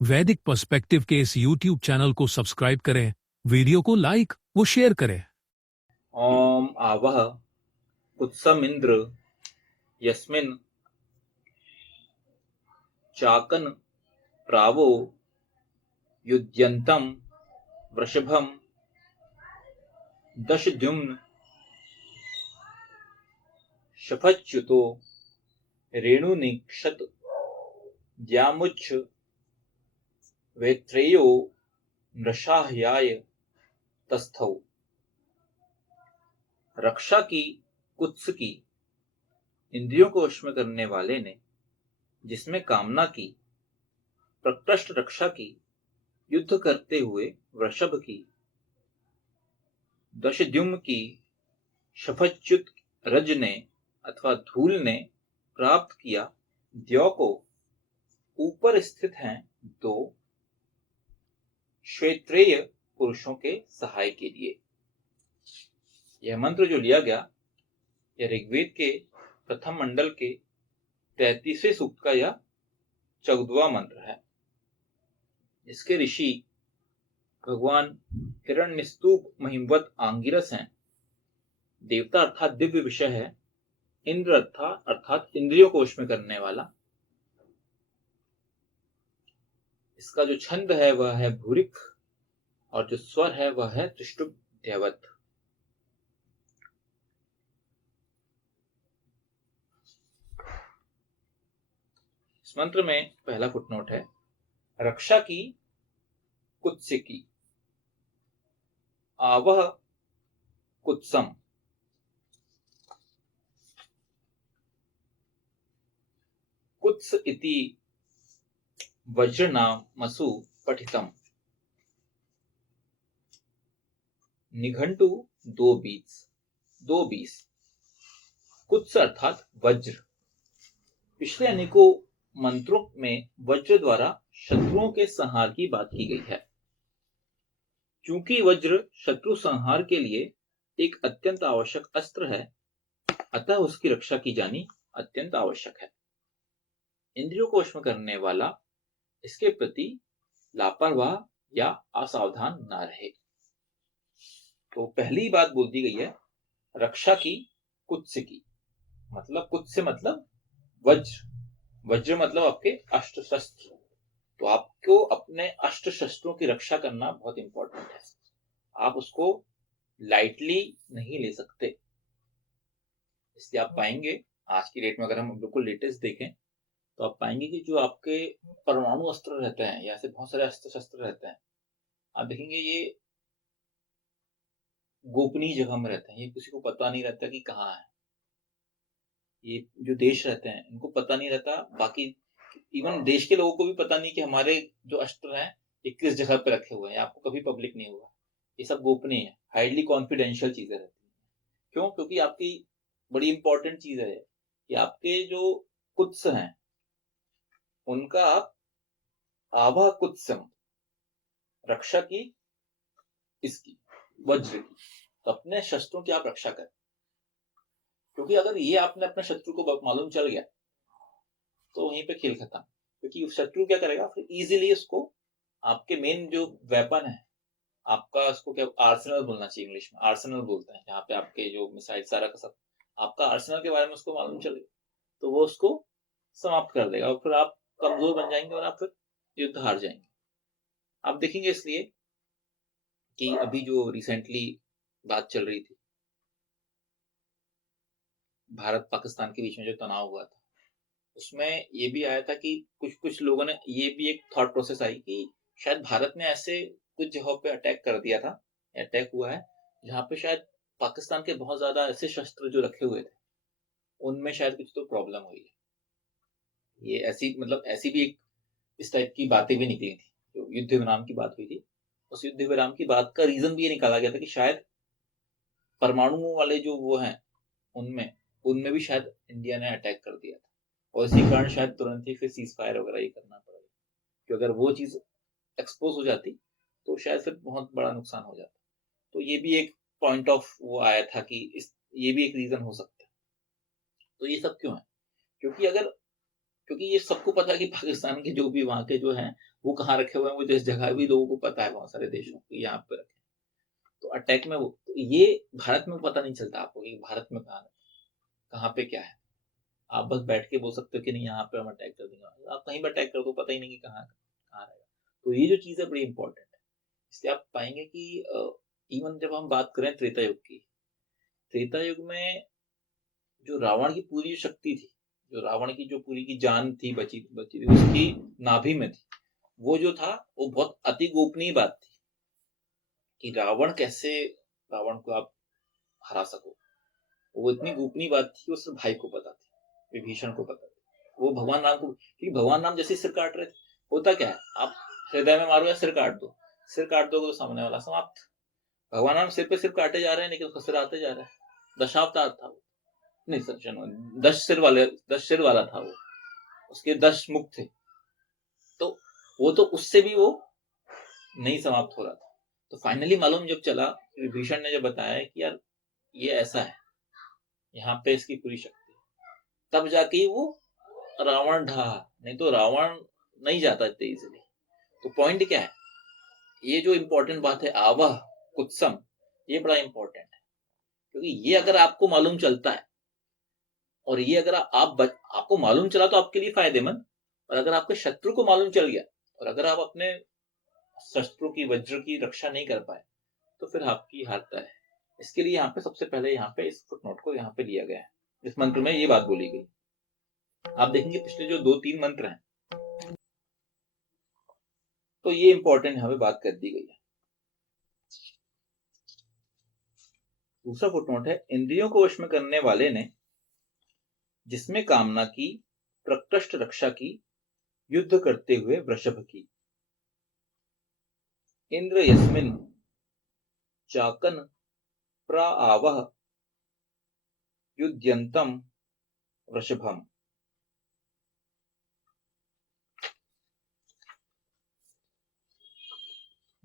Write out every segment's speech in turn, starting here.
वैदिक पर्सपेक्टिव के इस YouTube चैनल को सब्सक्राइब करें, वीडियो को लाइक व शेयर करें। ओम आवह कुत्समिंद्र यस्मिन् चाकन प्रावो युध्यन्तं वृषभं दशद्युम्न शफच्युतो रेणुनिक्षत द्यामुच्च वेत्रेयो नृषाह्याय तस्थौ। रक्षा की कुत्स की, इंद्रियों को वश में करने वाले ने, जिसमें कामना की, प्रकृष्ट रक्षा की, युद्ध करते हुए वृषभ की, दशद्युम्न की, शफच्युत रज ने अथवा धूल ने प्राप्त किया, द्यौ को ऊपर स्थित हैं दो क्षेत्रेय पुरुषों के सहाय के लिए। यह मंत्र जो लिया गया, यह ऋग्वेद के प्रथम मंडल के 33वें सूक्त का यह 14वां मंत्र है। इसके ऋषि भगवान हिरण्यस्तूप महिमवत आंगिरस हैं। देवता अर्थात दिव्य विषय है। इंद्र अर्थात इंद्रियों को वश में करने वाला। इसका जो छंद है वह है भूरिक और जो स्वर है वह है त्रिष्टुप दैवत। इस मंत्र में पहला फुटनोट है, रक्षा की कुत्स की, आवह कुत्सम। कुत्स इति वज्रनामसु पठितम। निघंटु 2:20। कुत्स अर्थात वज्र। पिछले अनेकों मंत्रों में वज्र द्वारा शत्रुओं के संहार की बात की गई है। चूंकि वज्र शत्रु संहार के लिए एक अत्यंत आवश्यक अस्त्र है, अतः उसकी रक्षा की जानी अत्यंत आवश्यक है। इंद्रियों को वश में करने वाला इसके प्रति लापरवाह या असावधान न रहे। तो पहली बात बोल दी गई है, रक्षा की कुत्स की। मतलब कुत्स मतलब वज्र। वज्र मतलब आपके अस्त्र शस्त्र। तो आपको अपने अस्त्र शस्त्रों की रक्षा करना बहुत इंपॉर्टेंट है। आप उसको लाइटली नहीं ले सकते। इसलिए आप पाएंगे आज की डेट में, अगर हम बिल्कुल लेटेस्ट देखें तो आप पाएंगे कि जो आपके परमाणु अस्त्र रहते हैं या ऐसे बहुत सारे अस्त्र शस्त्र रहते हैं, आप देखेंगे ये गोपनीय जगह में रहते हैं। ये किसी को पता नहीं रहता कि कहाँ है। ये जो देश रहते हैं इनको पता नहीं रहता। बाकी इवन देश के लोगों को भी पता नहीं कि हमारे जो अस्त्र हैं ये किस जगह पे रखे हुए हैं। आपको कभी पब्लिक नहीं होगा। ये सब गोपनीय है, हाईली कॉन्फिडेंशियल चीजें रहती हैं। क्यों? क्योंकि आपकी बड़ी इंपॉर्टेंट चीज है कि आपके जो कुत्स हैं उनका आप आभा कुत्सम, रक्षा की इसकी, वज्र की, तो अपने शस्त्रों की आप रक्षा करें। क्योंकि अगर ये आपने अपने शत्रु को मालूम चल गया तो वहीं पे खेल खत्म। क्योंकि शत्रु क्या करेगा, फिर इजीली उसको आपके मेन जो वेपन है आपका, उसको क्या आर्सेनल बोलना चाहिए, इंग्लिश में आर्सेनल बोलते हैं, जहाँ पे आपके जो मिसाइल सारा का सब आपका आर्सेनल के बारे में उसको मालूम चले तो वो उसको समाप्त कर देगा और फिर आप कमजोर बन जाएंगे और आप फिर युद्ध हार जाएंगे। आप देखेंगे इसलिए कि अभी जो रिसेंटली बात चल रही थी भारत पाकिस्तान के बीच में जो तनाव हुआ था, उसमें ये भी आया था कि कुछ कुछ लोगों ने ये भी एक थॉट प्रोसेस आई कि शायद भारत ने ऐसे कुछ जगहों पे अटैक कर दिया था, अटैक हुआ है जहाँ पे शायद पाकिस्तान के बहुत ज्यादा ऐसे शस्त्र जो रखे हुए थे उनमें शायद कुछ तो प्रॉब्लम हुई है। ये ऐसी मतलब ऐसी भी एक इस टाइप की बातें भी निकली थी। जो युद्ध विराम की बात हुई थी, उस युद्ध विराम की बात का रीजन भी ये निकाला गया था कि शायद परमाणु वाले जो वो हैं उनमें उनमें भी शायद इंडिया ने अटैक कर दिया था और इसी कारण शायद तुरंत ही फिर सीज फायर वगैरह ये करना पड़ा। कि अगर वो चीज एक्सपोज हो जाती तो शायद फिर बहुत बड़ा नुकसान हो जाता। तो ये भी एक पॉइंट ऑफ वो आया था कि इस ये भी एक रीजन हो सकता है। तो ये सब क्यों है? क्योंकि अगर क्योंकि ये सबको पता है कि पाकिस्तान के जो भी वहाँ के जो हैं वो कहाँ रखे हुए हैं, वो जिस जगह भी लोगों को पता है, बहुत सारे देशों को यहाँ पे रखे। तो अटैक में वो, तो ये भारत में पता नहीं चलता आपको कि भारत में कहाँ पे क्या है। आप बस बैठ के बोल सकते हो कि नहीं यहाँ पे हम अटैक कर देंगे, आप कहीं पर अटैक कर दो, पता ही नहीं कि कहाँ कहाँ रहेगा। तो ये जो चीज़ है बड़ी इंपॉर्टेंट है। इसलिए आप पाएंगे कि इवन जब हम बात करें त्रेता युग की, त्रेता युग में जो रावण की पूरी शक्ति थी, जो रावण की जो पूरी की जान थी बची बची थी, उसकी नाभि में थी। वो जो था वो बहुत अति गोपनीय बात थी कि रावण कैसे, रावण को आप हरा सको। वो इतनी गोपनीय बात थी, वो सिर्फ भाई को पता थी, विभीषण को पता थी। वो भगवान राम को, क्योंकि भगवान राम जैसे सिर काट रहे थे, होता क्या है, आप हृदय में मारो या सिर काट दो, सिर काट दोगे तो सामने वाला समाप्त। भगवान राम सिर पे सिर काटे जा रहे हैं, लेकिन उसका सिर आते जा रहा है। दशावतार था वो, नहीं सर, 10 सिर वाला था वो, उसके 10 मुख थे। तो वो तो उससे भी वो नहीं समाप्त हो रहा था। तो फाइनली मालूम जब चला, विभीषण ने जब बताया कि यार ये ऐसा है, यहाँ पे इसकी पूरी शक्ति है, तब जाके वो रावण ढहा, नहीं तो रावण नहीं जाता इतने इजीली। तो पॉइंट क्या है, ये जो इंपॉर्टेंट बात है आवह कुत्सम, ये बड़ा इंपॉर्टेंट है। क्योंकि ये अगर आपको मालूम चलता है, और ये अगर आपको मालूम चला तो आपके लिए फायदेमंद, और अगर आपके शत्रु को मालूम चल गया, और अगर आप अपने शस्त्रों की वज्र की रक्षा नहीं कर पाए, तो फिर आपकी हार तय है। इसके लिए यहाँ पे सबसे पहले यहाँ पे इस फुटनोट को यहाँ पे लिया गया है, इस मंत्र में ये बात बोली गई। आप देखेंगे पिछले जो 2-3 मंत्र हैं, तो ये इंपॉर्टेंट यहाँ पे बात कर दी गई है। दूसरा फुटनोट है, इंद्रियों को वश में करने वाले ने, जिसमें कामना की प्रकृष्ट रक्षा की, युद्ध करते हुए वृषभ की। इंद्र यस्मिन चाकन प्राआवह युध्यंतम वृषभम।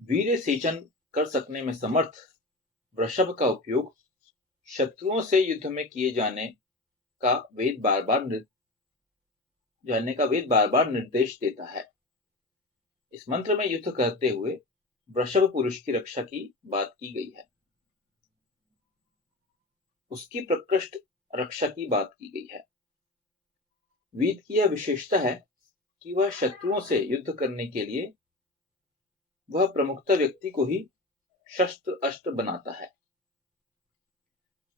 वीर सेचन कर सकने में समर्थ वृषभ का उपयोग शत्रुओं से युद्ध में किए का वेद बार बार निर्देश देता है। इस मंत्र में युद्ध करते हुए वृषभ पुरुष की रक्षा की बात की गई है, उसकी प्रकृष्ट रक्षा की बात की गई है। वेद की यह विशेषता है कि वह शत्रुओं से युद्ध करने के लिए वह प्रमुखता व्यक्ति को ही शस्त्र अस्त्र बनाता है।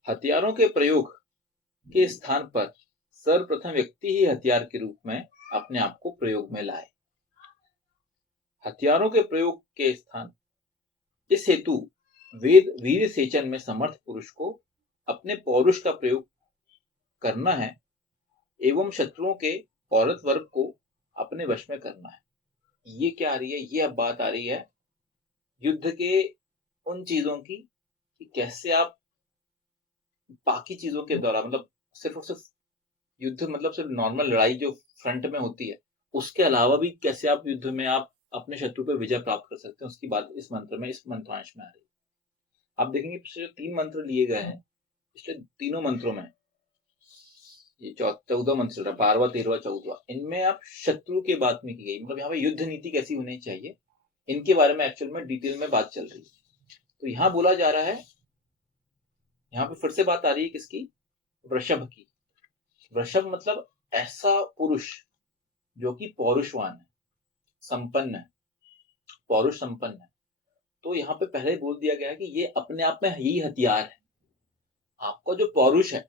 हथियारों के प्रयोग के स्थान पर सर्वप्रथम व्यक्ति ही हथियार के रूप में अपने आप को प्रयोग में लाए। हथियारों के प्रयोग के स्थान, इस हेतु वेद वीर सेचन में समर्थ पुरुष को अपने पौरुष का प्रयोग करना है, एवं शत्रुओं के औरत वर्ग को अपने वश में करना है। ये क्या आ रही है, ये अब बात आ रही है युद्ध के उन चीजों की कि कैसे आप बाकी चीजों के दौरान, मतलब सिर्फ और सिर्फ युद्ध मतलब सिर्फ नॉर्मल लड़ाई जो फ्रंट में होती है, उसके अलावा भी कैसे आप युद्ध में आप अपने शत्रु पर विजय प्राप्त कर सकते हैं, उसकी बात इस मंत्र में, इस मंत्रांश में आ रही है। आप देखेंगे पिछले जो 3 मंत्र लिए गए हैं, पिछले तीनों मंत्रों में, ये 14 मंत्र चल रहा है, 12वां 13वां 14वां, इनमें आप शत्रु के बात में की गई, मतलब यहाँ पे युद्ध नीति कैसी होनी चाहिए, इनके बारे में एक्चुअल में डिटेल में बात चल रही है। तो यहाँ बोला जा रहा है, यहाँ पे फिर से बात आ रही है किसकी, वृषभ की। वृषभ मतलब ऐसा पुरुष जो कि पौरुषवान है, संपन्न है, पौरुष संपन्न है। तो यहाँ पे पहले बोल दिया गया है कि ये अपने आप में यही हथियार है। आपका जो पौरुष है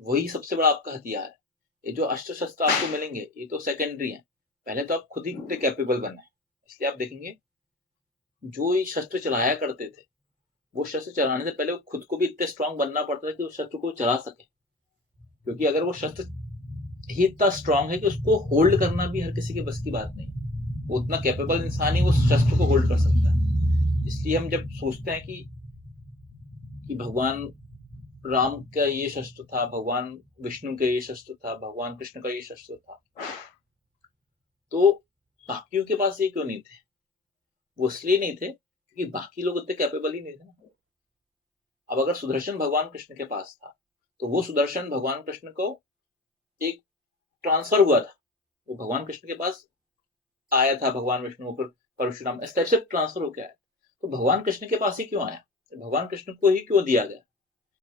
वही सबसे बड़ा आपका हथियार है। ये जो अस्त्र शस्त्र आपको मिलेंगे ये तो सेकेंडरी है, पहले तो आप खुद ही इतने कैपेबल बने। इसलिए आप देखेंगे जो ये शस्त्र चलाया करते थे, वो शस्त्र चलाने से पहले वो खुद को भी इतने स्ट्रांग बनना पड़ता था कि उस शस्त्र को चला सके। क्योंकि अगर वो शस्त्र ही इतना स्ट्रांग है कि उसको होल्ड करना भी हर किसी के बस की बात नहीं, वो उतना कैपेबल इंसान ही वो शस्त्र को होल्ड कर सकता है। इसलिए हम जब सोचते हैं कि भगवान राम का ये शस्त्र था, भगवान विष्णु का ये शस्त्र था, भगवान कृष्ण का ये शस्त्र था, तो बाकियों के पास ये क्यों नहीं थे? वो इसलिए नहीं थे क्योंकि बाकी लोग उतने कैपेबल ही नहीं थे ना। अब अगर सुदर्शन भगवान कृष्ण के पास था, तो वो सुदर्शन भगवान कृष्ण को एक ट्रांसफर हुआ था, वो भगवान कृष्ण के पास आया था, भगवान विष्णु फिर परशुराम, इस टाइप से ट्रांसफर होके आया। तो भगवान कृष्ण के पास ही क्यों आया? भगवान कृष्ण को ही क्यों दिया गया?